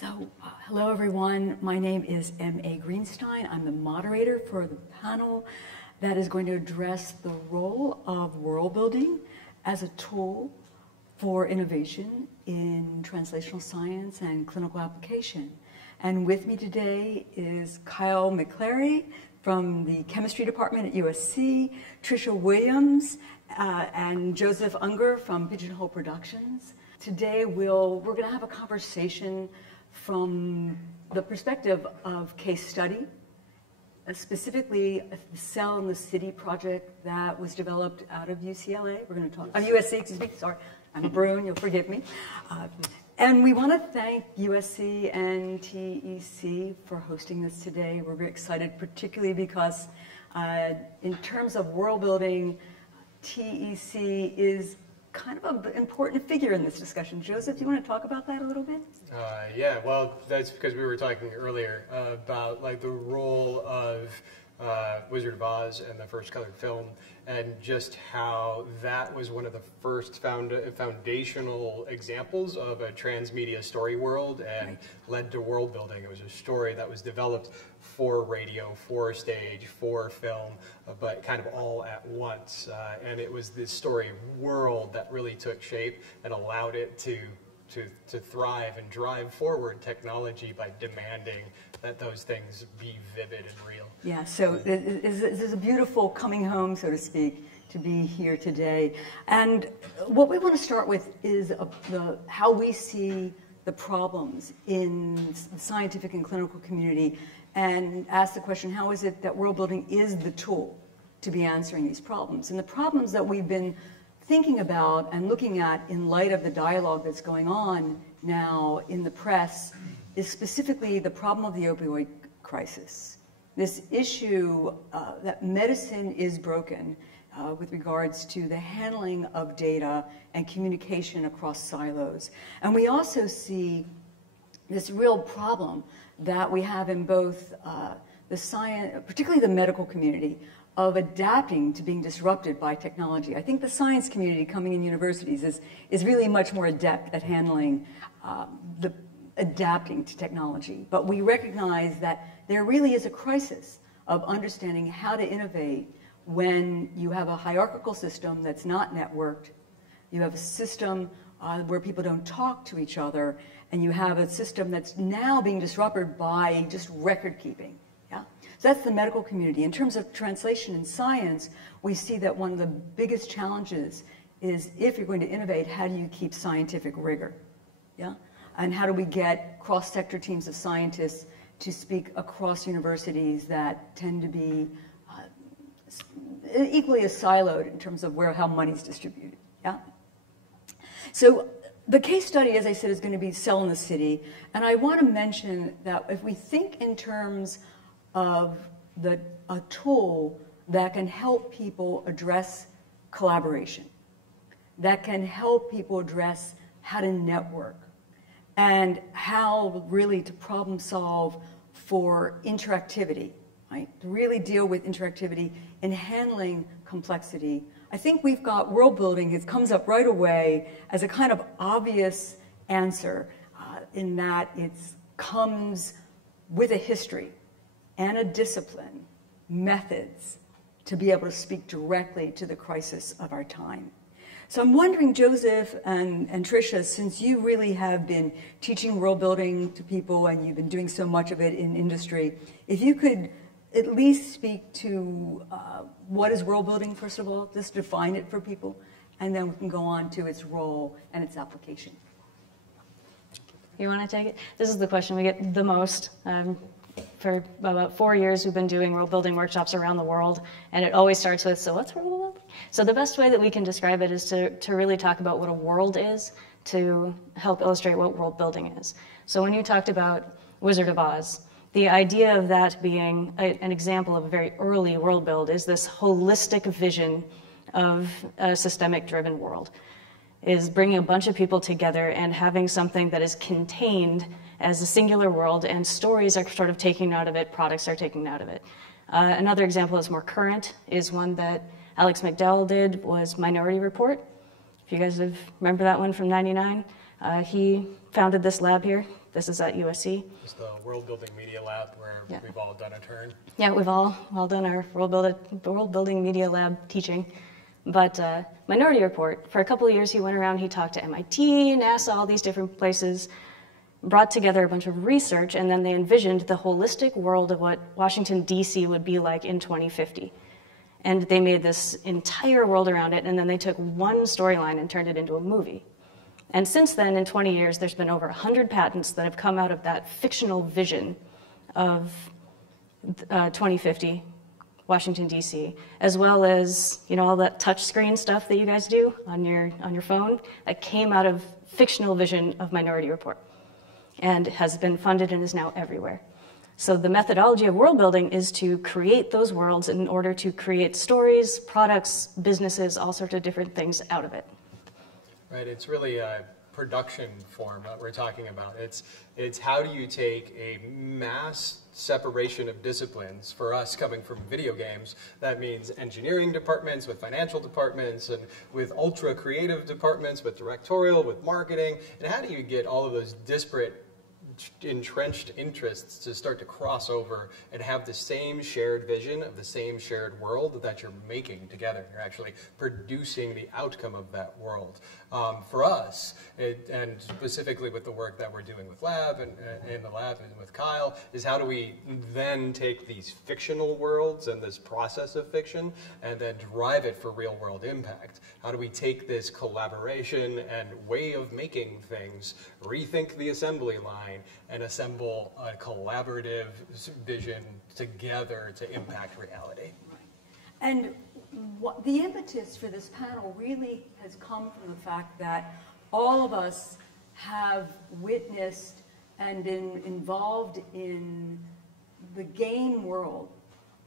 Hello everyone. My name is M.A. Greenstein. I'm the moderator for the panel that is going to address the role of world building as a tool for innovation in translational science and clinical application. And with me today is Kyle McClary from the chemistry department at USC, Trisha Williams, and Joseph Unger from Pigeonhole Productions. Today we're going to have a conversation from the perspective of case study, specifically the Cell in the City project that was developed out of UCLA. We're going to talk, USC, excuse me, sorry, I'm a Bruin, you'll forgive me. And we want to thank USC and TEC for hosting this today. We're very excited, particularly because in terms of world building, TEC is kind of an important figure in this discussion. Joseph, do you want to talk about that a little bit? Yeah, well, that's because we were talking earlier about like the role of Wizard of Oz and the first colored film, and just how that was one of the first foundational examples of a transmedia story world and led to world building. It was a story that was developed for radio, for stage, for film, but kind of all at once. And it was this story world that really took shape and allowed it to thrive and drive forward technology by demanding that those things be vivid and real. Yeah, so this is a beautiful coming home, so to speak, to be here today. And what we want to start with is how we see the problems in the scientific and clinical community, and ask the question, how is it that world building is the tool to be answering these problems? And the problems that we've been thinking about and looking at in light of the dialogue that's going on now in the press is specifically the problem of the opioid crisis. This issue that medicine is broken with regards to the handling of data and communication across silos. And we also see this real problem that we have in both the science, particularly the medical community, of adapting to being disrupted by technology. I think the science community coming in universities is really much more adept at handling adapting to technology. But we recognize that there really is a crisis of understanding how to innovate when you have a hierarchical system that's not networked, you have a system where people don't talk to each other, and you have a system that's now being disrupted by just record keeping. So that's the medical community. In terms of translation in science, we see that one of the biggest challenges is if you're going to innovate, how do you keep scientific rigor? Yeah? And how do we get cross-sector teams of scientists to speak across universities that tend to be equally as siloed in terms of how money's distributed? Yeah? So the case study, as I said, is going to be Cell in the City. And I want to mention that if we think in terms of a tool that can help people address collaboration, that can help people address how to network, and how really to problem solve for interactivity, right? To really deal with interactivity and handling complexity. I think we've got world building. It comes up right away as a kind of obvious answer in that it comes with a history and a discipline, methods, to be able to speak directly to the crisis of our time. So I'm wondering, Joseph and Trisha, since you really have been teaching world building to people and you've been doing so much of it in industry, if you could at least speak to what is world building, first of all, just define it for people, and then we can go on to its role and its application. You want to take it? This is the question we get the most. For about 4 years, we've been doing world building workshops around the world, and it always starts with, so what's world building? So the best way that we can describe it is to really talk about what a world is to help illustrate what world building is. So when you talked about Wizard of Oz, the idea of that being an example of a very early world build is this holistic vision of a systemic-driven world, is bringing a bunch of people together and having something that is contained as a singular world, and stories are sort of taken out of it, products are taken out of it. Another example that's more current is one that Alex McDowell did, was Minority Report. If you guys remember that one from '99, he founded this lab here, This is at USC. It's the World Building Media Lab where Yeah. we've all done a turn. Yeah, we've all done our World Building Media Lab teaching. But Minority Report, for a couple of years he went around, he talked to MIT, NASA, all these different places, brought together a bunch of research, and then they envisioned the holistic world of what Washington, D.C. would be like in 2050. And they made this entire world around it, and then they took one storyline and turned it into a movie. And since then, in 20 years, there's been over 100 patents that have come out of that fictional vision of 2050, Washington, D.C., as well as, you know, all that touch screen stuff that you guys do on your phone that came out of fictional vision of Minority Report and has been funded and is now everywhere. So the methodology of world building is to create those worlds in order to create stories, products, businesses, all sorts of different things out of it. Right, it's really a production form that we're talking about. It's how do you take a mass separation of disciplines, for us coming from video games, that means engineering departments with financial departments and with ultra creative departments, with directorial, with marketing, and how do you get all of those disparate entrenched interests to start to cross over and have the same shared vision of the same shared world that you're making together. You're actually producing the outcome of that world. For us, and specifically with the work that we're doing with Lab and in the lab and with Kyle, is how do we then take these fictional worlds and this process of fiction and then drive it for real world impact? How do we take this collaboration and way of making things, rethink the assembly line, and assemble a collaborative vision together to impact reality? And the impetus for this panel really has come from the fact that all of us have witnessed and been involved in the game world,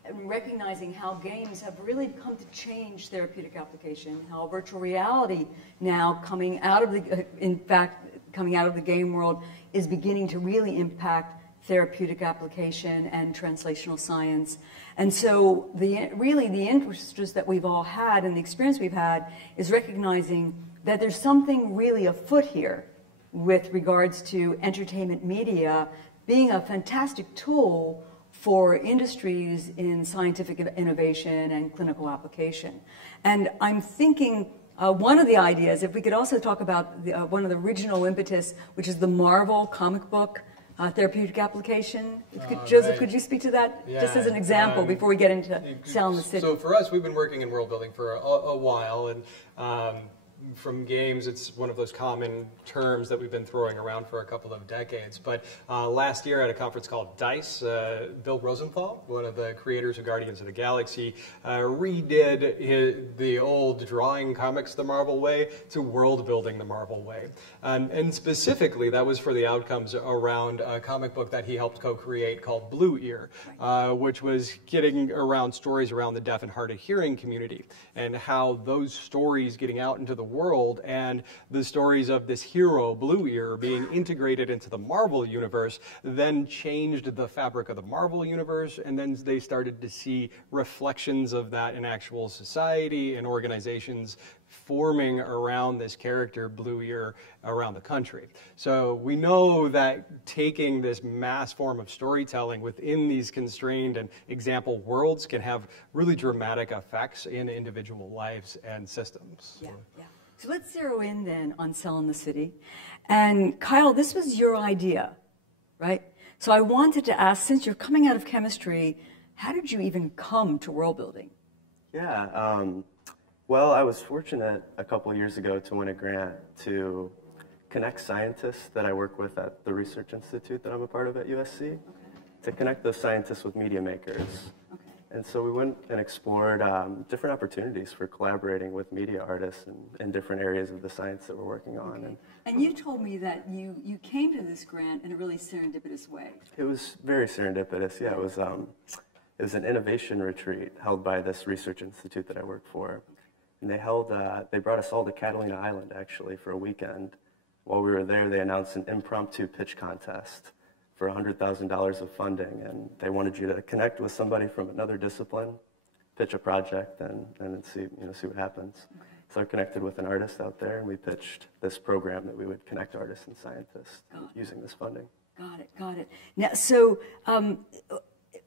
and recognizing how games have really come to change therapeutic application, how virtual reality now coming out of the, in fact, coming out of the game world is beginning to really impact therapeutic application and translational science. And so really the interest that we've all had and the experience we've had is recognizing that there's something really afoot here with regards to entertainment media being a fantastic tool for industries in scientific innovation and clinical application. And I'm thinking one of the ideas, if we could also talk about one of the original impetus, which is the Marvel comic book therapeutic application. Joseph, right. Could you speak to that Yeah, just as an example before we get into Cell in the City? So for us, we've been working in world building for a while, and from games, it's one of those common terms that we've been throwing around for a couple of decades. But last year at a conference called DICE, Bill Rosenthal, one of the creators of Guardians of the Galaxy, redid the old drawing comics the Marvel way to world building the Marvel way. And specifically, that was for the outcomes around a comic book that he helped co-create called Blue Ear, which was getting around stories around the deaf and hard of hearing community and how those stories getting out into the world and the stories of this hero, Blue Ear, being integrated into the Marvel universe then changed the fabric of the Marvel universe, and then they started to see reflections of that in actual society and organizations forming around this character, Blue Ear, around the country. So we know that taking this mass form of storytelling within these constrained and example worlds can have really dramatic effects in individual lives and systems. Yeah, yeah. So let's zero in then on Cell in the City. And Kyle, this was your idea, right? So I wanted to ask, since you're coming out of chemistry, how did you even come to world building? Yeah, well, I was fortunate a couple of years ago to win a grant to connect scientists that I work with at the Research Institute that I'm a part of at USC, to connect those scientists with media makers. Okay. And so we went and explored different opportunities for collaborating with media artists in different areas of the science that we're working on. Okay. And you told me that you came to this grant in a really serendipitous way. It was very serendipitous, yeah. It was an innovation retreat held by this research institute that I work for. And they brought us all to Catalina Island, actually, for a weekend. While we were there, they announced an impromptu pitch contest for $100,000 of funding, and they wanted you to connect with somebody from another discipline, pitch a project, and see what happens. Okay. So I connected with an artist out there, and we pitched this program that we would connect artists and scientists using this funding. Got it. Now, so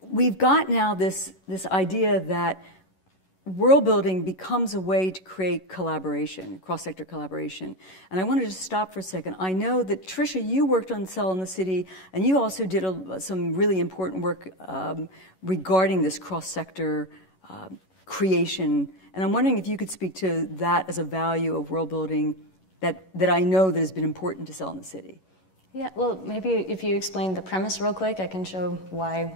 we've got now this idea that world building becomes a way to create collaboration, cross-sector collaboration. And I wanted to stop for a second. I know that, Trisha, you worked on Cell in the City, and you also did some really important work regarding this cross-sector creation. And I'm wondering if you could speak to that as a value of world building that I know that has been important to Cell in the City. Yeah, well, maybe if you explain the premise real quick, I can show why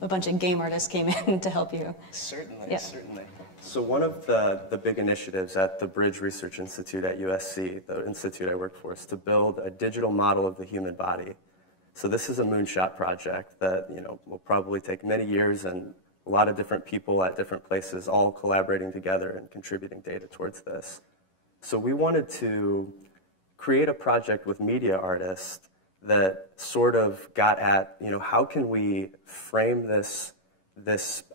a bunch of game artists came in to help you. Certainly, yeah. Certainly. So one of the big initiatives at the Bridge Research Institute at USC, the institute I work for, is to build a digital model of the human body. So this is a moonshot project that will probably take many years and a lot of different people at different places all collaborating together and contributing data towards this. So we wanted to create a project with media artists that sort of got at, how can we frame this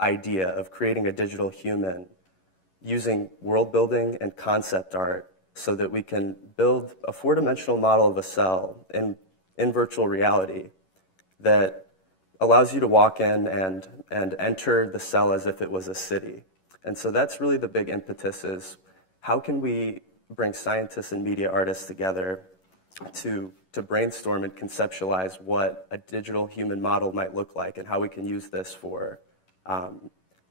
idea of creating a digital human using world building and concept art so that we can build a four-dimensional model of a cell in virtual reality that allows you to walk in and enter the cell as if it was a city. And so that's really the big impetus is how can we bring scientists and media artists together to brainstorm and conceptualize what a digital human model might look like and how we can use this for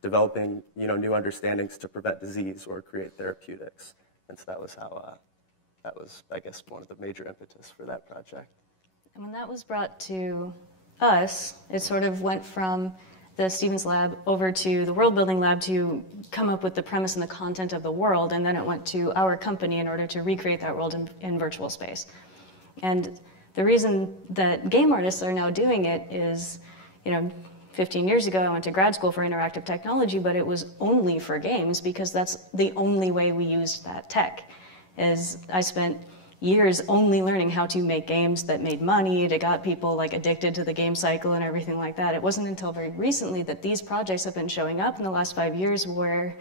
developing new understandings to prevent disease or create therapeutics. And so that was how, that was, I guess, one of the major impetus for that project. And when that was brought to us, it sort of went from the Stevens lab over to the world building lab to come up with the premise and the content of the world, and then it went to our company in order to recreate that world in virtual space. And the reason that game artists are now doing it is, 15 years ago I went to grad school for interactive technology, but it was only for games because that's the only way we used that tech. I spent years only learning how to make games that made money, that got people addicted to the game cycle and everything like that. It wasn't until very recently that these projects have been showing up in the last 5 years where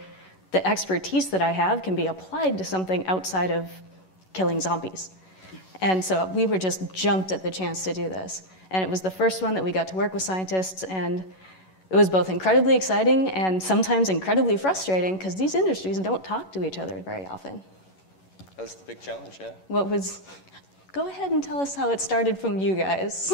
the expertise that I have can be applied to something outside of killing zombies. And so we were just jumped at the chance to do this. And it was the first one that we got to work with scientists, and it was both incredibly exciting and sometimes incredibly frustrating because these industries don't talk to each other very often. That's the big challenge, yeah. Go ahead and tell us how it started from you guys.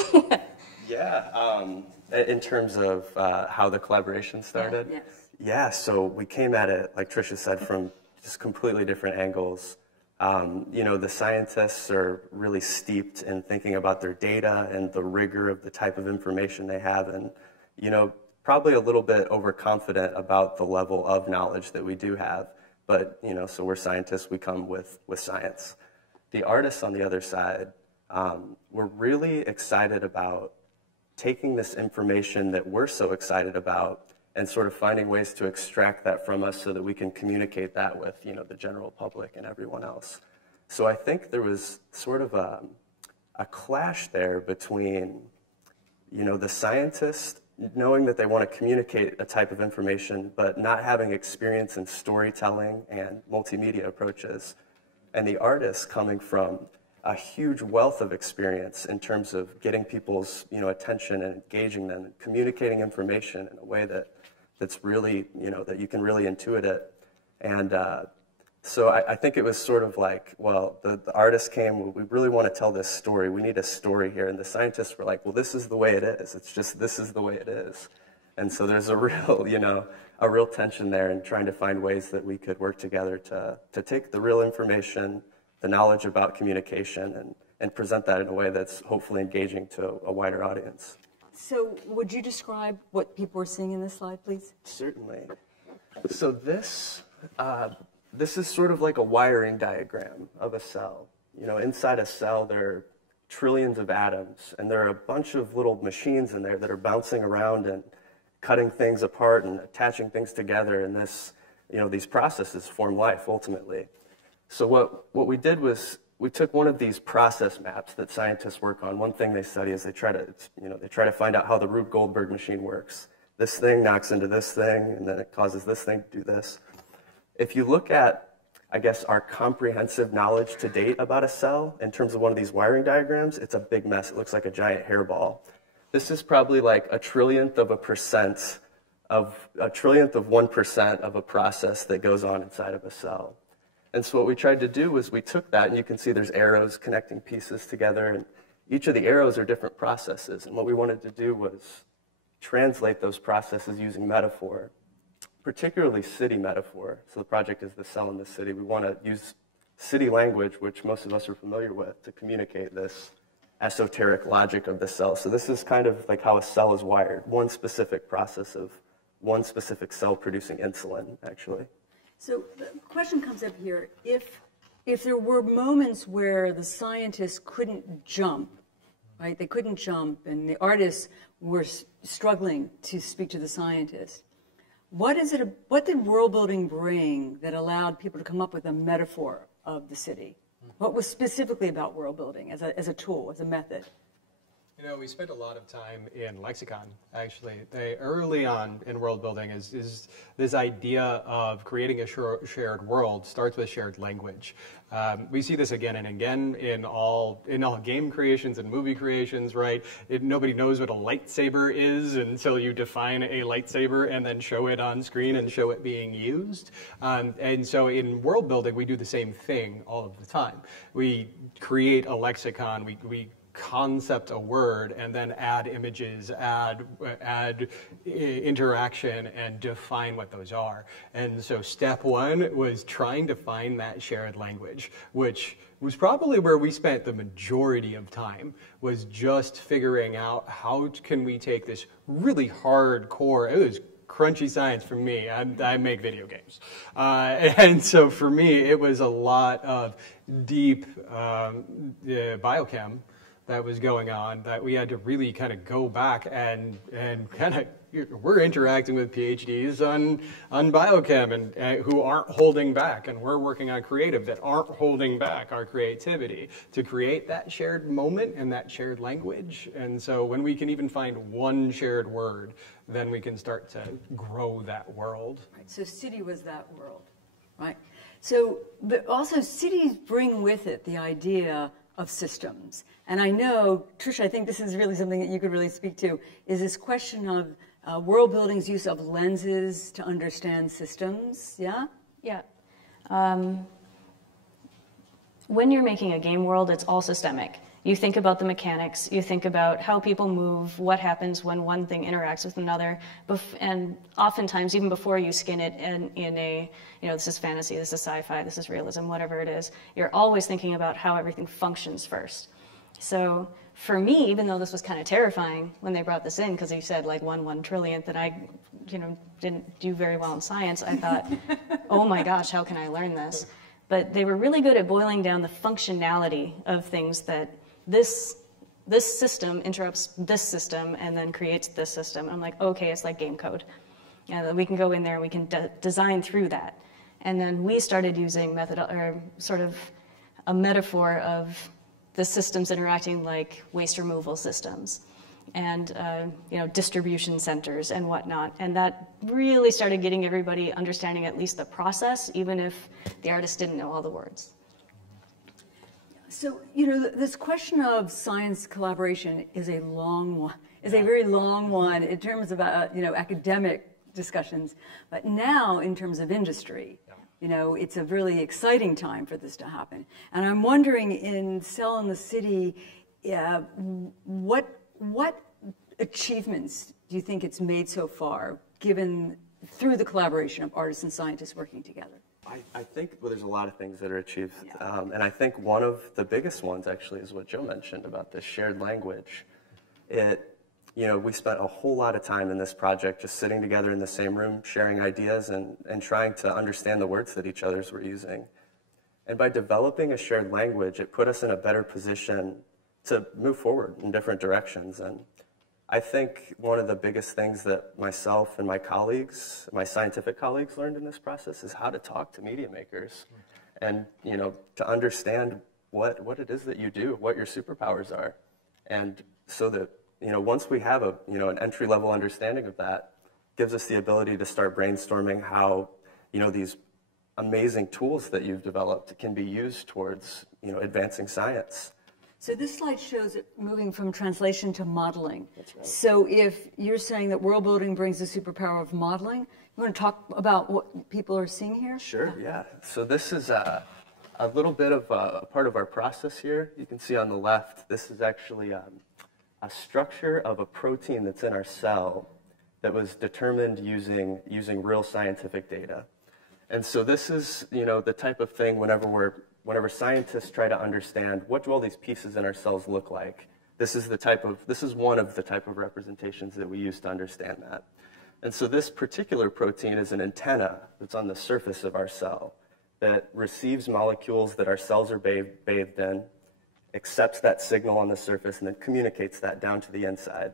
Yeah, in terms of how the collaboration started. Yes. Yeah, so we came at it, like Trisha said, from just completely different angles. The scientists are really steeped in thinking about their data and the rigor of the type of information they have, and probably a little bit overconfident about the level of knowledge that we do have. But so we're scientists. We come with science. The artists on the other side, we're really excited about taking this information that we're so excited about and sort of finding ways to extract that from us so that we can communicate that with, the general public and everyone else. So I think there was sort of a clash there between, the scientists knowing that they want to communicate a type of information, but not having experience in storytelling and multimedia approaches, and the artists coming from a huge wealth of experience in terms of getting people's, attention and engaging them and communicating information in a way that's really, that you can really intuit it. And so I think it was sort of like, well, the artists came, we really want to tell this story. We need a story here. And the scientists were like, well, this is the way it is. It's just, this is the way it is. And so there's a real, a real tension there in trying to find ways that we could work together to take the real information, the knowledge about communication, and present that in a way that's hopefully engaging to a wider audience. So would you describe what people are seeing in this slide, please? Certainly. So this is sort of like a wiring diagram of a cell. Inside a cell, there are trillions of atoms, and there are a bunch of little machines in there that are bouncing around and cutting things apart and attaching things together, and these processes form life ultimately. So what we did was we took one of these process maps that scientists work on. One thing they study is they try to find out how the Rube Goldberg machine works. This thing knocks into this thing, and then it causes this thing to do this. If you look at I guess, our comprehensive knowledge to date about a cell in terms of one of these wiring diagrams, it's a big mess. It looks like a giant hairball. This is probably like a trillionth of 1% of a process that goes on inside of a cell. And so what we tried to do was we took that, and you can see there's arrows connecting pieces together, and each of the arrows are different processes. And what we wanted to do was translate those processes using metaphor, particularly city metaphor. So the project is the cell in the city. We want to use city language, which most of us are familiar with, to communicate this esoteric logic of the cell. So this is kind of like how a cell is wired, one specific process of one specific cell producing insulin, actually. So the question comes up here, if there were moments where the scientists couldn't jump, right? They couldn't jump, and the artists were struggling to speak to the scientists. What did world building bring that allowed people to come up with a metaphor of the city? What was specifically about world building as a tool, as a method? You know, we spent a lot of time in lexicon, actually. Early on in world building is this idea of creating a shared world starts with shared language. We see this again and again in all game creations and movie creations, right? Nobody knows what a lightsaber is until you define a lightsaber and then show it on screen and show it being used. And so in world building, we do the same thing all of the time. We create a lexicon, we concept a word, and then add images, add interaction, and define what those are. And so step one was trying to find that shared language, which was probably where we spent the majority of time, was just figuring out how can we take this really hardcore, it was crunchy science for me. I make video games. And so for me, it was a lot of deep biochem that was going on that we had to really kind of go back and kind of, we're interacting with PhDs on biochem and who aren't holding back, and we're working on creative that aren't holding back our creativity to create that shared moment and that shared language. And so when we can even find one shared word, then we can start to grow that world. Right. So city was that world, right? So, but also cities bring with it the idea of systems. And I know, Trisha, I think this is really something that you could really speak to, is this question of world building's use of lenses to understand systems, yeah? Yeah. When you're making a game world, it's all systemic. You think about the mechanics, you think about how people move, what happens when one thing interacts with another, and oftentimes, even before you skin it in a, this is fantasy, this is sci-fi, this is realism, whatever it is, you're always thinking about how everything functions first. So for me, even though this was kind of terrifying when they brought this in, because you said like 1 trillionth, and I didn't do very well in science, I thought, oh my gosh, how can I learn this? But they were really good at boiling down the functionality of things, that this system interrupts this system and then creates this system. I'm like, okay, it's like game code. And we can go in there and we can design through that. And then we started using sort of a metaphor of the systems interacting like waste removal systems and distribution centers and whatnot. And that really started getting everybody understanding at least the process, even if the artist didn't know all the words. So, this question of science collaboration is a long one, is a very long one in terms of, academic discussions. But now, in terms of industry, it's a really exciting time for this to happen. And I'm wondering, in Cell in the City, what achievements do you think it's made so far, given through the collaboration of artists and scientists working together? I think there's a lot of things that are achieved, and I think one of the biggest ones actually is what Joe mentioned about this shared language. We spent a whole lot of time in this project just sitting together in the same room, sharing ideas and trying to understand the words that each others were using. And by developing a shared language, it put us in a better position to move forward in different directions. And I think one of the biggest things that myself and my colleagues, my scientific colleagues, learned in this process is how to talk to media makers and, to understand what it is that you do, what your superpowers are. And so that, once we have an entry-level understanding of that, gives us the ability to start brainstorming how, these amazing tools that you've developed can be used towards, advancing science. So this slide shows it moving from translation to modeling. That's right. So if you're saying that world building brings the superpower of modeling, you want to talk about what people are seeing here? Sure, yeah. So this is a little bit of a part of our process here. You can see on the left, this is actually a structure of a protein that's in our cell that was determined using real scientific data. And so this is, the type of thing whenever scientists try to understand what do all these pieces in our cells look like, this is one of the type of representations that we use to understand that. And so this particular protein is an antenna that's on the surface of our cell that receives molecules that our cells are bathed in, accepts that signal on the surface, and then communicates that down to the inside.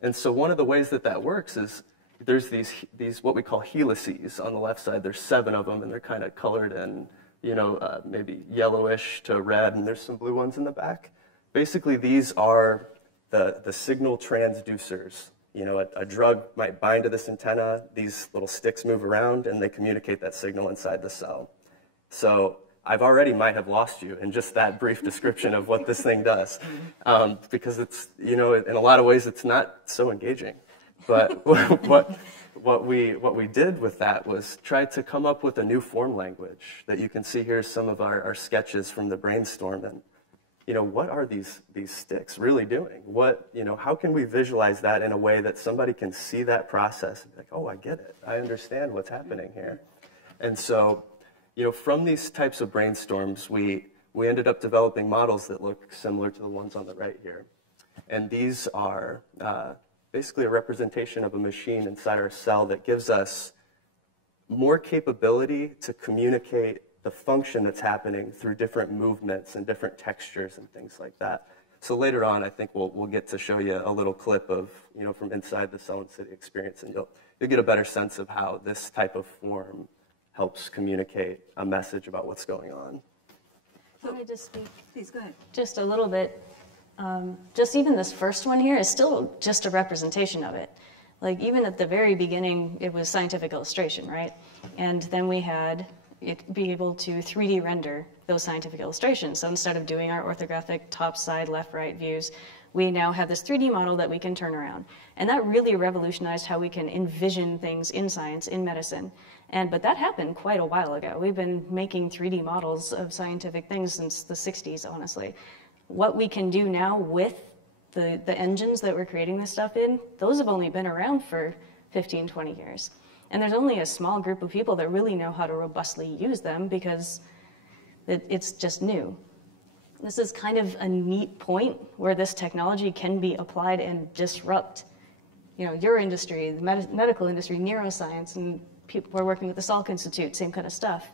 And so one of the ways that works is there's these what we call helices on the left side. There's 7 of them, and they're kind of colored in, maybe yellowish to red, and there's some blue ones in the back. Basically, these are the signal transducers. A drug might bind to this antenna, these little sticks move around, and they communicate that signal inside the cell. So I've already might have lost you in just that brief description of what this thing does, because it's, in a lot of ways, it's not so engaging. But what we did with that was try to come up with a new form language that you can see here, some of our sketches from the brainstorm. And, what are these sticks really doing? How can we visualize that in a way that somebody can see that process and be like, oh, I get it. I understand what's happening here. And so, from these types of brainstorms, we ended up developing models that look similar to the ones on the right here. And these are basically a representation of a machine inside our cell that gives us more capability to communicate the function that's happening through different movements and different textures and things like that. So later on, I think we'll get to show you a little clip of, from inside the Cell and City experience, and you'll get a better sense of how this type of form helps communicate a message about what's going on. Can I just speak? Please, go ahead. Just a little bit. Just even this first one here is still just a representation of it. Like even at the very beginning, it was scientific illustration, right? And then we had it be able to 3D render those scientific illustrations. So instead of doing our orthographic top, side, left, right views, we now have this 3D model that we can turn around. And that really revolutionized how we can envision things in science, in medicine. But that happened quite a while ago. We've been making 3D models of scientific things since the 60s, honestly. What we can do now with the engines that we're creating this stuff in, those have only been around for 15, 20 years. And there's only a small group of people that really know how to robustly use them because it's just new. This is kind of a neat point where this technology can be applied and disrupt, your industry, the medical industry, neuroscience, and people who are working with the Salk Institute, same kind of stuff,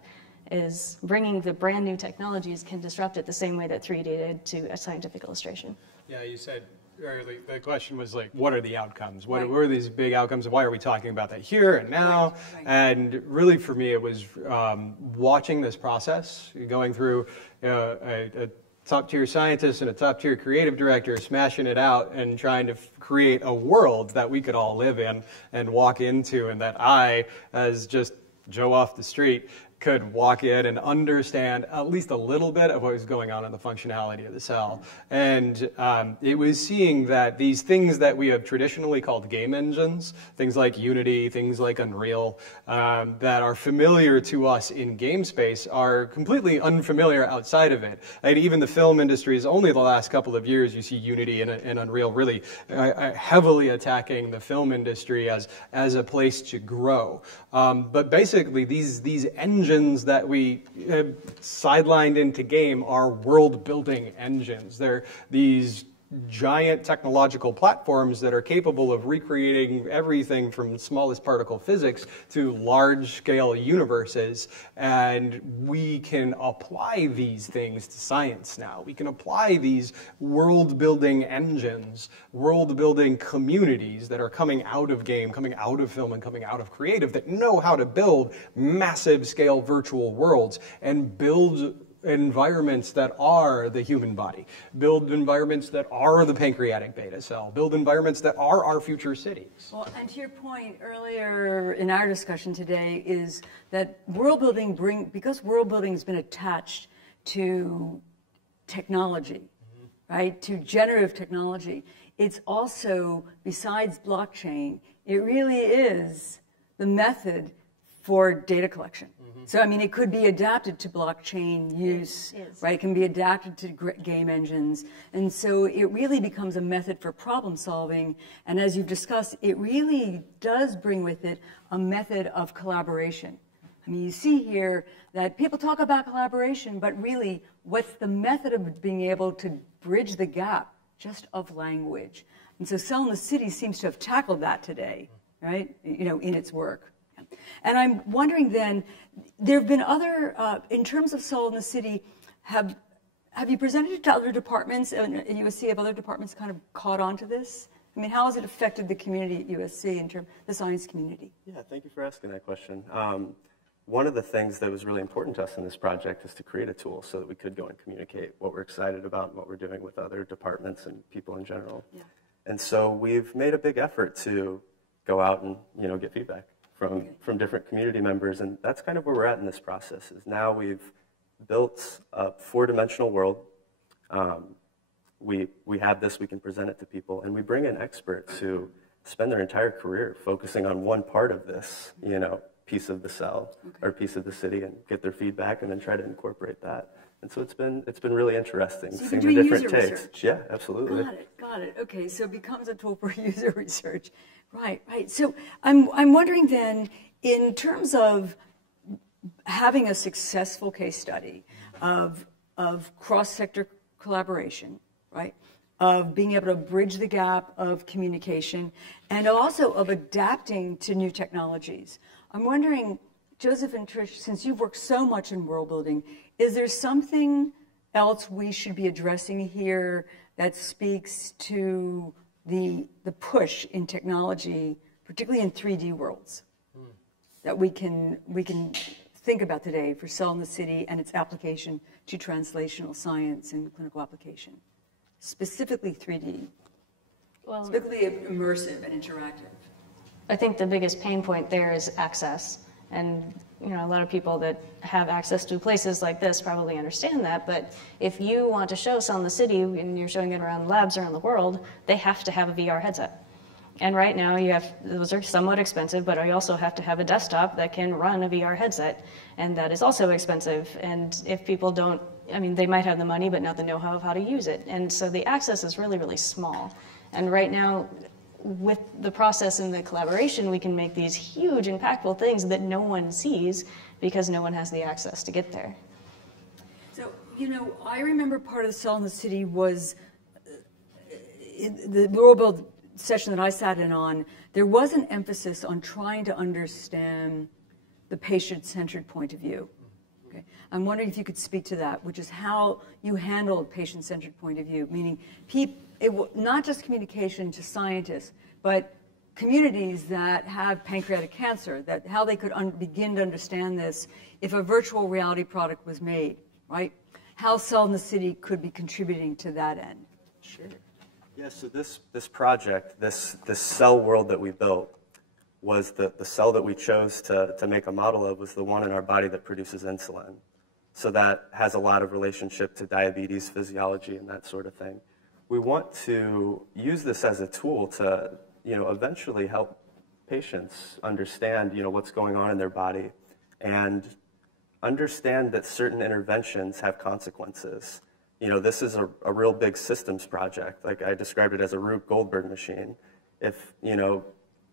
is bringing the brand new technologies can disrupt it the same way that 3D did to a scientific illustration. Yeah, you said earlier, the question was like, what are the outcomes? What are these big outcomes? And why are we talking about that here and now? Right. And really for me, it was watching this process, going through a top-tier scientist and a top-tier creative director smashing it out and trying to create a world that we could all live in and walk into, and that I, as just Joe off the street, could walk in and understand at least a little bit of what was going on in the functionality of the cell. And it was seeing that these things that we have traditionally called game engines, things like Unity, things like Unreal, that are familiar to us in game space are completely unfamiliar outside of it. And even the film industry is only the last couple of years you see Unity and Unreal really heavily attacking the film industry as a place to grow. But basically these engines that we sidelined into game are world-building engines. They're these giant technological platforms that are capable of recreating everything from smallest particle physics to large-scale universes, and we can apply these things to science now. We can apply these world-building engines, world-building communities that are coming out of game, coming out of film, and coming out of creative that know how to build massive-scale virtual worlds and build environments that are the human body, build environments that are the pancreatic beta cell, build environments that are our future cities. Well, and to your point earlier in our discussion today is that world building because world building has been attached to technology, right, to generative technology, it's also, besides blockchain, it really is the method for data collection. So, I mean, it could be adapted to blockchain use, right? It can be adapted to game engines. And so it really becomes a method for problem solving. And as you've discussed, it really does bring with it a method of collaboration. I mean, you see here that people talk about collaboration, but really, what's the method of being able to bridge the gap just of language? And so Cell in the City seems to have tackled that today, right? You know, in its work. And I'm wondering then, there have been other, in terms of Cell in the City, have you presented it to other departments at USC? Have other departments kind of caught on to this? I mean, how has it affected the community at USC in terms of the science community? Yeah, thank you for asking that question. One of the things that was really important to us in this project is to create a tool so that we could go and communicate what we're excited about and what we're doing with other departments and people in general. Yeah. And so we've made a big effort to go out and, you know, get feedback from different community members, and that's kind of where we're at in this process. Is now we've built a 4-dimensional world. We have this, we can present it to people, and we bring in experts who spend their entire career focusing on one part of this, you know, piece of the cell or piece of the city, and get their feedback and then try to incorporate that. And so it's been really interesting seeing the different takes. Research. Yeah, absolutely. Got it. Okay, so it becomes a tool for user research. Right. So I'm wondering then, in terms of having a successful case study of cross-sector collaboration, right? Of being able to bridge the gap of communication, and also of adapting to new technologies. I'm wondering, Joseph and Trish, since you've worked so much in world building, is there something else we should be addressing here that speaks to the push in technology, particularly in 3D worlds, that we can think about today for Cell in the City and its application to translational science and clinical application, specifically 3D, specifically immersive and interactive? I think the biggest pain point there is access. And you know, a lot of people that have access to places like this probably understand that, but if you want to show Cell in the City and you're showing it around labs around the world, they have to have a VR headset. And right now those are somewhat expensive, but you also have to have a desktop that can run a VR headset, and that is also expensive. And if people don't, I mean, they might have the money, but not the know-how of how to use it. And so the access is really, really small. And right now, with the process and the collaboration, we can make these huge, impactful things that no one sees because no one has the access to get there. So, you know, I remember part of the Cell in the City was the World Build session that I sat in on. There was an emphasis on trying to understand the patient-centered point of view. Okay. I'm wondering if you could speak to that, which is how you handled patient-centered point of view, meaning not just communication to scientists, but communities that have pancreatic cancer, that how they could begin to understand this if a virtual reality product was made, right? How Cell in the City could be contributing to that end. Sure. Yeah, so this project, this cell world that we built, was the cell that we chose to make a model of was the one in our body that produces insulin. So that has a lot of relationship to diabetes, physiology, and that sort of thing. We want to use this as a tool to, you know, eventually help patients understand, you know, what's going on in their body and understand that certain interventions have consequences. You know, this is a real big systems project. Like I described it as a Rube Goldberg machine. If, you know,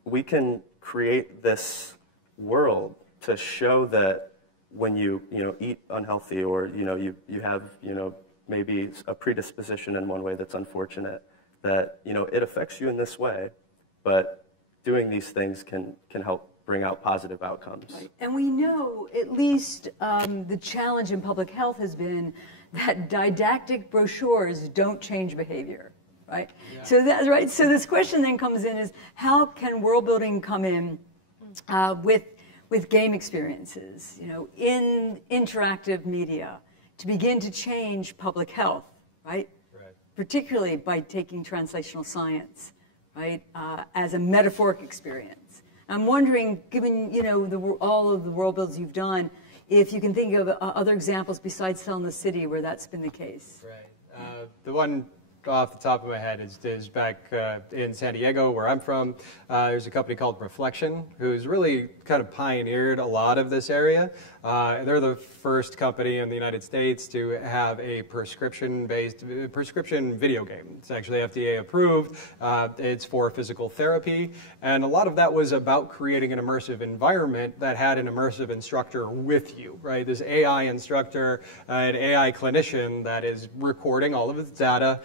we can create this world to show that when you eat unhealthy, or, you know, you have, you know, maybe a predisposition in one way that's unfortunate, that, you know, it affects you in this way, but doing these things can help bring out positive outcomes. Right. And we know, at least the challenge in public health has been that didactic brochures don't change behavior, right? Yeah. So that's right. So this question then comes in is, how can world building come in with game experiences, you know, in interactive media, to begin to change public health, right? Right. Particularly by taking translational science, right, as a metaphoric experience. I'm wondering, given all of the world builds you've done, if you can think of other examples besides Cell in the City where that's been the case. Right. The one off the top of my head is back in San Diego, where I'm from. There's a company called Reflection, who's really kind of pioneered a lot of this area. They're the first company in the United States to have a prescription video game. It's actually FDA approved. It's for physical therapy. And a lot of that was about creating an immersive environment that had an immersive instructor with you, right? This AI instructor, an AI clinician that is recording all of its data,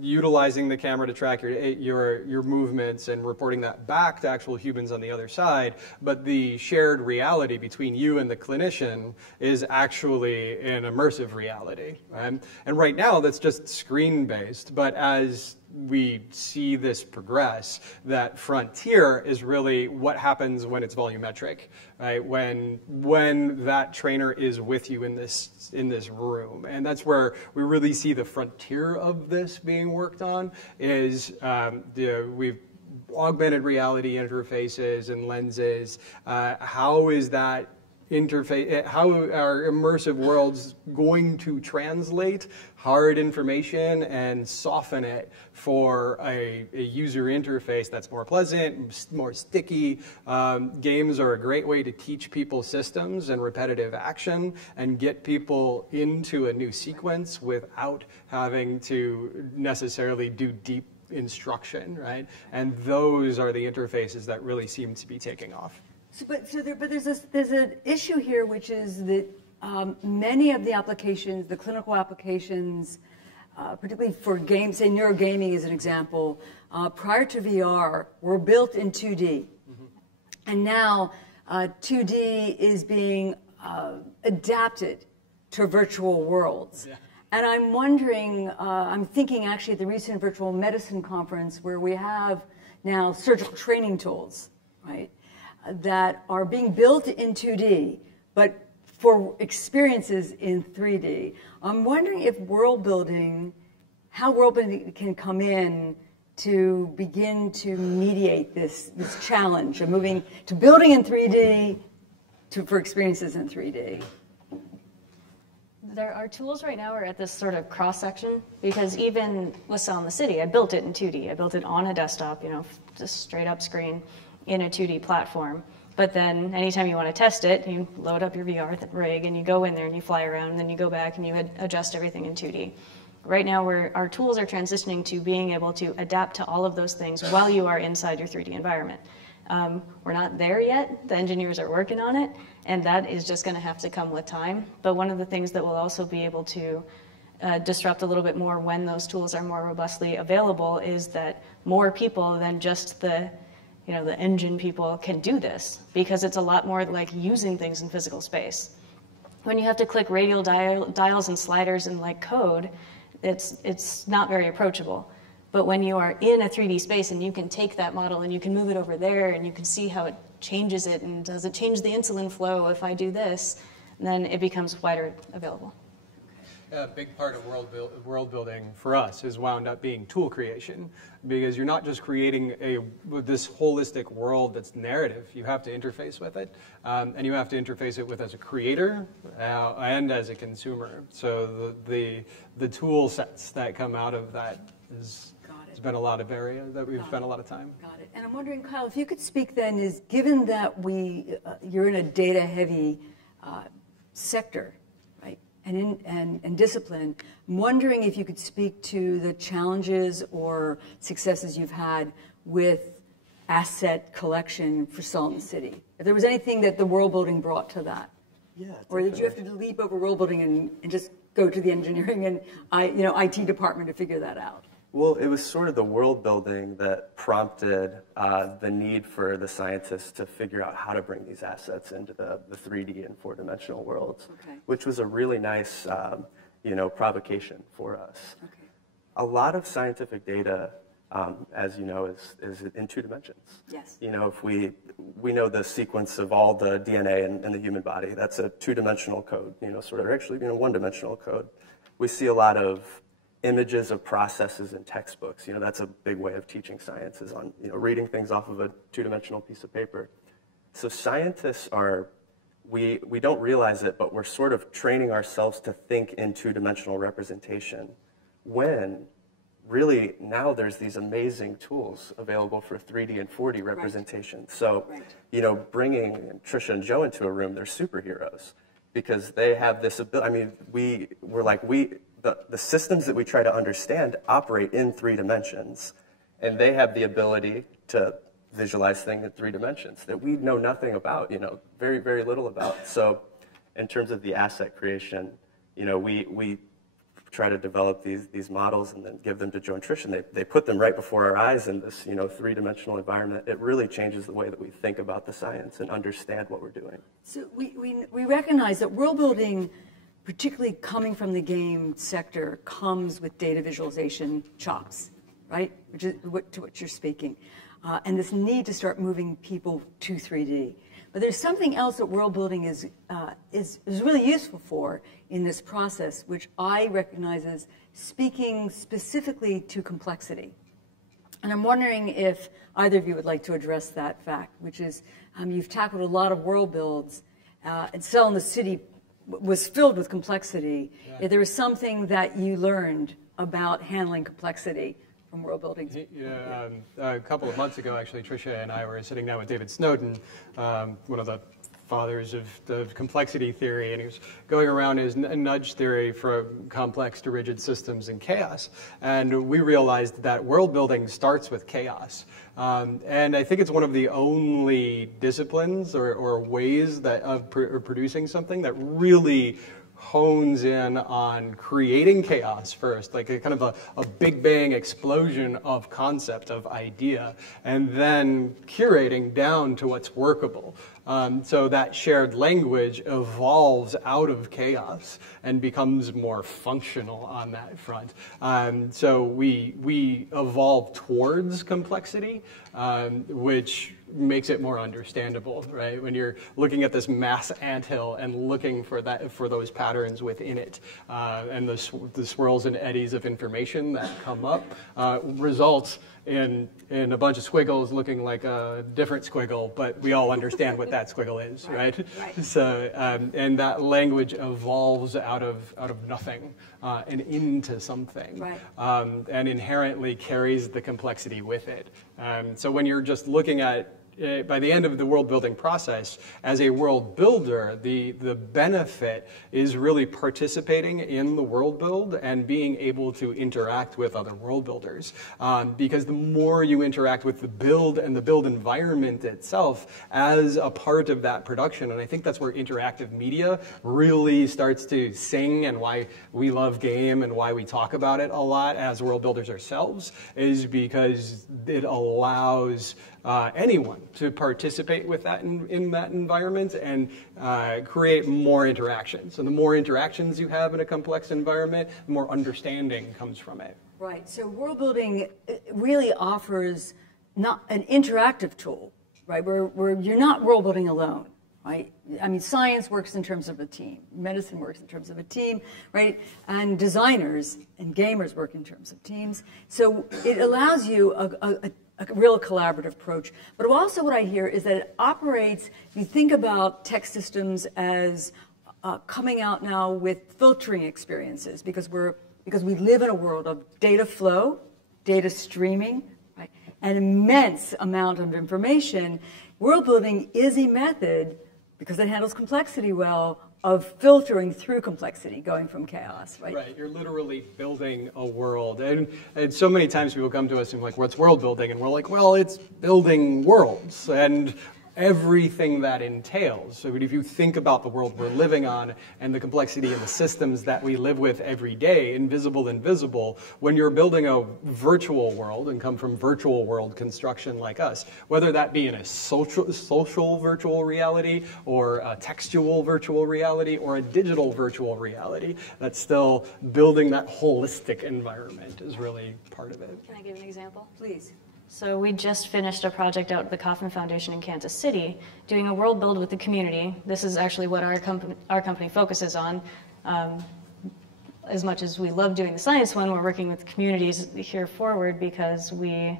utilizing the camera to track your movements and reporting that back to actual humans on the other side. But the shared reality between you and the clinician is actually an immersive reality. Right? And right now, that's just screen-based. But as we see this progress, that frontier is really what happens when it's volumetric, right? When that trainer is with you in this room, and that's where we really see the frontier of this being worked on. Is we've augmented reality interfaces and lenses. How is that interface? How are immersive worlds going to translate hard information and soften it for a user interface that's more pleasant, more sticky? Games are a great way to teach people systems and repetitive action and get people into a new sequence without having to necessarily do deep instruction, right? And those are the interfaces that really seem to be taking off. But there's an issue here, which is that many of the applications, the clinical applications, particularly for games, say neurogaming as an example, prior to VR, were built in 2D. Mm-hmm. And now 2D is being adapted to virtual worlds. Yeah. And I'm wondering, I'm thinking actually at the recent virtual medicine conference where we have now surgical training tools, right, that are being built in 2D, but for experiences in 3D. I'm wondering if how world building can come in to begin to mediate this challenge of moving to building in 3D for experiences in 3D. Our tools right now are at this sort of cross-section, because even with Cell in the City, I built it in 2D. I built it on a desktop, just straight up screen in a 2D platform. But then anytime you want to test it, you load up your VR rig and you go in there and you fly around, and then you go back and you adjust everything in 2D. Right now, our tools are transitioning to being able to adapt to all of those things while you are inside your 3D environment. We're not there yet. The engineers are working on it, and that is just going to have to come with time. But one of the things that will also be able to disrupt a little bit more when those tools are more robustly available is that more people than just the engine people can do this, because it's a lot more like using things in physical space. When you have to click radial dials and sliders and like code, it's not very approachable. But when you are in a 3D space and you can take that model and you can move it over there and you can see how it changes it, and does it change the insulin flow if I do this, then it becomes wider available. A big part of world building for us has wound up being tool creation, because you're not just creating this holistic world that's narrative. You have to interface with it, and you have to interface it with as a creator and as a consumer. So the tool sets that come out of that there's been a lot of area that we've spent a lot of time. Got it. And I'm wondering, Kyle, if you could speak then, is given that you're in a data-heavy sector, right, and discipline, I'm wondering if you could speak to the challenges or successes you've had with asset collection for Cell in the City. If there was anything that the world building brought to that. Yeah. Or did you have to leap over world building and just go to the engineering and IT department to figure that out? Well, it was sort of the world building that prompted the need for the scientists to figure out how to bring these assets into the 3D and 4-dimensional worlds, which was a really nice, provocation for us. Okay. A lot of scientific data as you know, is in 2 dimensions. Yes. You know, if we know the sequence of all the DNA in the human body, that's a 2-dimensional code, you know, sort of, or actually, you know, 1-dimensional code. We see a lot of images of processes in textbooks. You know, that's a big way of teaching science, is on, you know, reading things off of a 2-dimensional piece of paper. So scientists are, we don't realize it, but we're sort of training ourselves to think in 2-dimensional representation, when really now there's these amazing tools available for 3D and 4D representation. Right. So, you know, bringing Trisha and Joe into a room, they're superheroes because they have this ability. I mean, the systems that we try to understand operate in 3 dimensions, and they have the ability to visualize things in 3 dimensions that we know nothing about, you know, very, very little about. So in terms of the asset creation, you know, we try to develop these models and then give them to Joe and Trisha, and they put them right before our eyes in this, you know, 3-dimensional environment. It really changes the way that we think about the science and understand what we're doing. So we recognize that world building, particularly coming from the game sector, comes with data visualization chops, right? Which is to what you're speaking. And this need to start moving people to 3D. But there's something else that world building is really useful for in this process, which I recognize as speaking specifically to complexity. And I'm wondering if either of you would like to address that fact, which is you've tackled a lot of world builds, and Cell in the City was filled with complexity. Yeah. There was something that you learned about handling complexity from world building. Yeah, a couple of months ago, actually, Trisha and I were sitting down with David Snowden, one of the fathers of the complexity theory, and he was going around his nudge theory from complex to rigid systems and chaos. And we realized that world building starts with chaos. And I think it's one of the only disciplines or ways that of producing something that really hones in on creating chaos first, like a kind of a big bang explosion of concept, of idea, and then curating down to what's workable. So that shared language evolves out of chaos and becomes more functional on that front. So we evolve towards complexity, which makes it more understandable, right? When you're looking at this mass anthill and looking for those patterns within it, and the swirls and eddies of information that come up results in a bunch of squiggles looking like a different squiggle, but we all understand what that squiggle is, right? So, and that language evolves out of nothing and into something, and inherently carries the complexity with it. So when you're just looking at by the end of the world building process, as a world builder, the benefit is really participating in the world build and being able to interact with other world builders. Because the more you interact with the build and the build environment itself as a part of that production, and I think that's where interactive media really starts to sing, and why we love game and why we talk about it a lot as world builders ourselves, is because it allows anyone to participate with that in that environment and create more interactions. And the more interactions you have in a complex environment, the more understanding comes from it. Right. So world building really offers not an interactive tool, right? Where you're not world building alone, right? I mean, science works in terms of a team. Medicine works in terms of a team, right? And designers and gamers work in terms of teams. So it allows you a real collaborative approach. But also what I hear is that it operates, you think about tech systems as coming out now with filtering experiences, because we live in a world of data flow, data streaming, right? An immense amount of information. World building is a method, because it handles complexity well, of filtering through complexity, going from chaos, right? Right, you're literally building a world. And so many times people come to us and like, what's world building? And we're like, well, it's building worlds. And everything that entails. So if you think about the world we're living on and the complexity of the systems that we live with every day, invisible and visible, when you're building a virtual world and come from virtual world construction like us, whether that be in a social virtual reality or a textual virtual reality or a digital virtual reality, that's still building that holistic environment is really part of it. Can I give an example? Please. So we just finished a project out at the Kauffman Foundation in Kansas City, doing a world build with the community. This is actually what our company focuses on. As much as we love doing the science one, we're working with communities here forward because we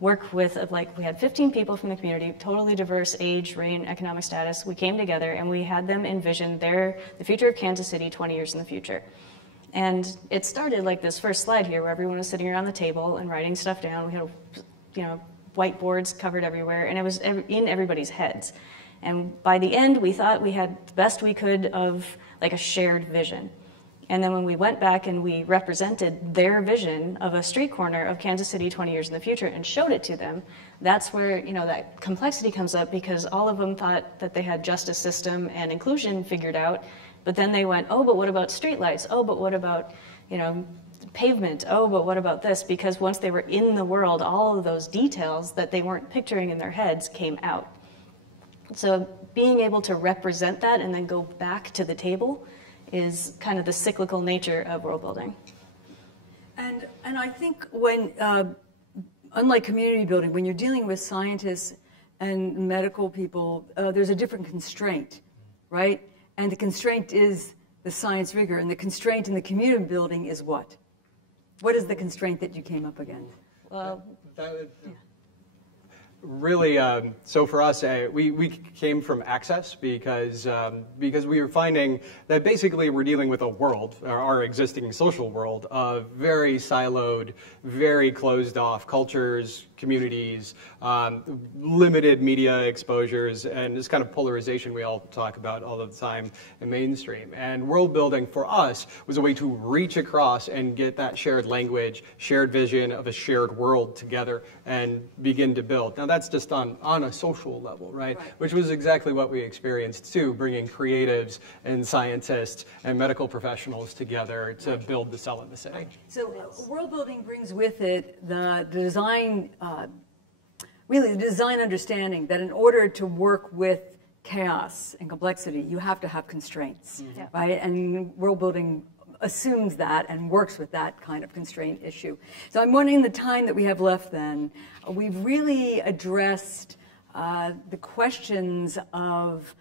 work with, we had 15 people from the community, totally diverse age, range, economic status. We came together and we had them envision the future of Kansas City 20 years in the future. And it started like this first slide here where everyone was sitting around the table and writing stuff down. We had, whiteboards covered everywhere, and it was in everybody's heads. And by the end, we thought we had the best we could of like a shared vision. And then when we went back and we represented their vision of a street corner of Kansas City 20 years in the future and showed it to them, that's where, that complexity comes up, because all of them thought that they had justice system and inclusion figured out. But then they went, oh, but what about streetlights? Oh, but what about, pavement? Oh, but what about this? Because once they were in the world, all of those details that they weren't picturing in their heads came out. So being able to represent that and then go back to the table is kind of the cyclical nature of world building. And I think when, unlike community building, when you're dealing with scientists and medical people, there's a different constraint, right? And the constraint is the science rigor, and the constraint in the community building is what? What is the constraint that you came up against? Well, really, so for us, we came from access because we were finding that basically we're dealing with a world, our existing social world, of very siloed, very closed off cultures, communities, limited media exposures, and this kind of polarization we all talk about all the time in mainstream. And world building for us was a way to reach across and get that shared language, shared vision of a shared world together and begin to build. Now that's just on a social level, right? Which was exactly what we experienced too, bringing creatives and scientists and medical professionals together to build the cell in the city. So world building brings with it the design, really the design understanding that in order to work with chaos and complexity, you have to have constraints, right? And world building assumes that and works with that kind of constraint issue. So I'm wondering, the time that we have left then, we've really addressed the questions of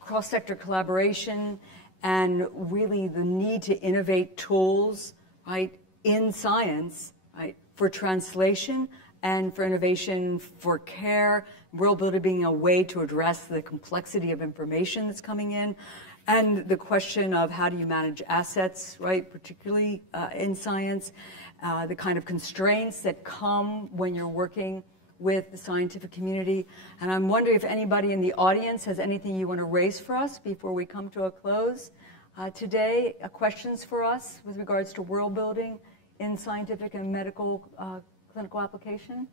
cross-sector collaboration and really the need to innovate tools, right, in science, right, for translation and for innovation for care, world building being a way to address the complexity of information that's coming in, and the question of how do you manage assets, right, particularly in science, the kind of constraints that come when you're working with the scientific community. And I'm wondering if anybody in the audience has anything you want to raise for us before we come to a close today, questions for us with regards to world building in scientific and medical clinical application?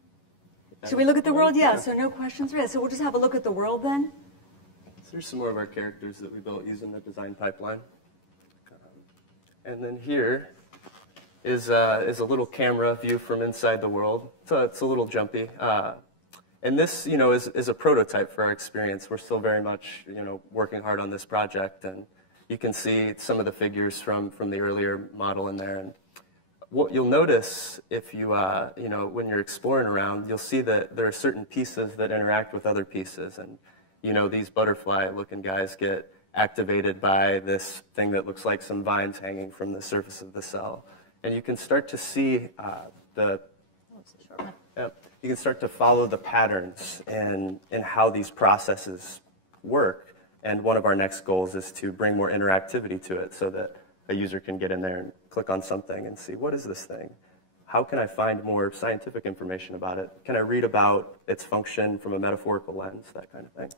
Should we look at the world? Yeah, so no questions raised. So we'll just have a look at the world then. So here's some more of our characters that we built using the design pipeline. And then here is a little camera view from inside the world. So it's a little jumpy. And this, is a prototype for our experience. We're still very much, working hard on this project. And you can see some of the figures from the earlier model in there. And what you'll notice if you, when you're exploring around, you'll see that there are certain pieces that interact with other pieces. And, these butterfly-looking guys get activated by this thing that looks like some vines hanging from the surface of the cell. And you can start to see you can start to follow the patterns in how these processes work. And one of our next goals is to bring more interactivity to it so that a user can get in there and click on something and see, what is this thing? How can I find more scientific information about it? Can I read about its function from a metaphorical lens, that kind of thing?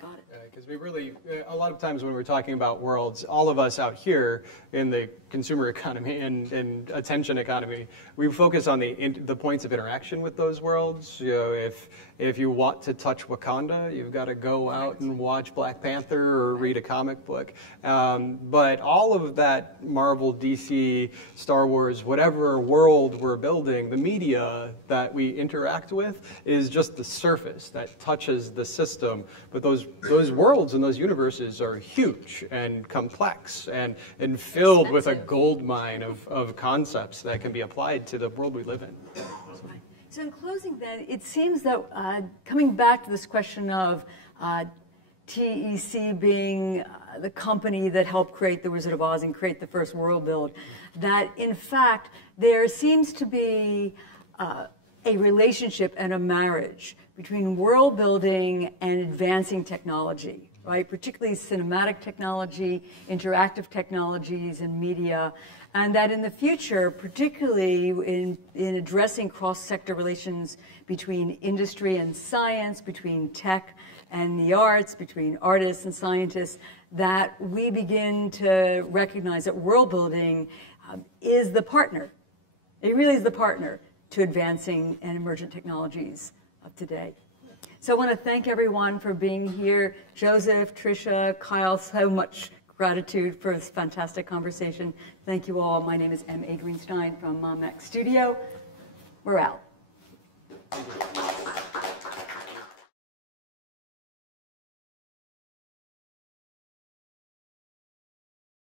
Got it. Because we really, a lot of times when we're talking about worlds, all of us out here in the consumer economy and attention economy, we focus on the points of interaction with those worlds. If If you want to touch Wakanda, you've got to go out and watch Black Panther or read a comic book. But all of that Marvel, DC, Star Wars, whatever world we're building, the media that we interact with is just the surface that touches the system. But those worlds and those universes are huge and complex and filled with a gold mine of concepts that can be applied to the world we live in. So in closing then, it seems that coming back to this question of TEC being the company that helped create The Wizard of Oz and create the first world build, that in fact there seems to be a relationship and a marriage between world building and advancing technology, right? Particularly cinematic technology, interactive technologies, and media. And that in the future, particularly in addressing cross-sector relations between industry and science, between tech and the arts, between artists and scientists, that we begin to recognize that world building is the partner. It really is the partner to advancing and emergent technologies of today. So I want to thank everyone for being here. Joseph, Trisha, Kyle, so much gratitude for this fantastic conversation. Thank you all. My name is M.A. Greenstein from MomX Studio. We're out.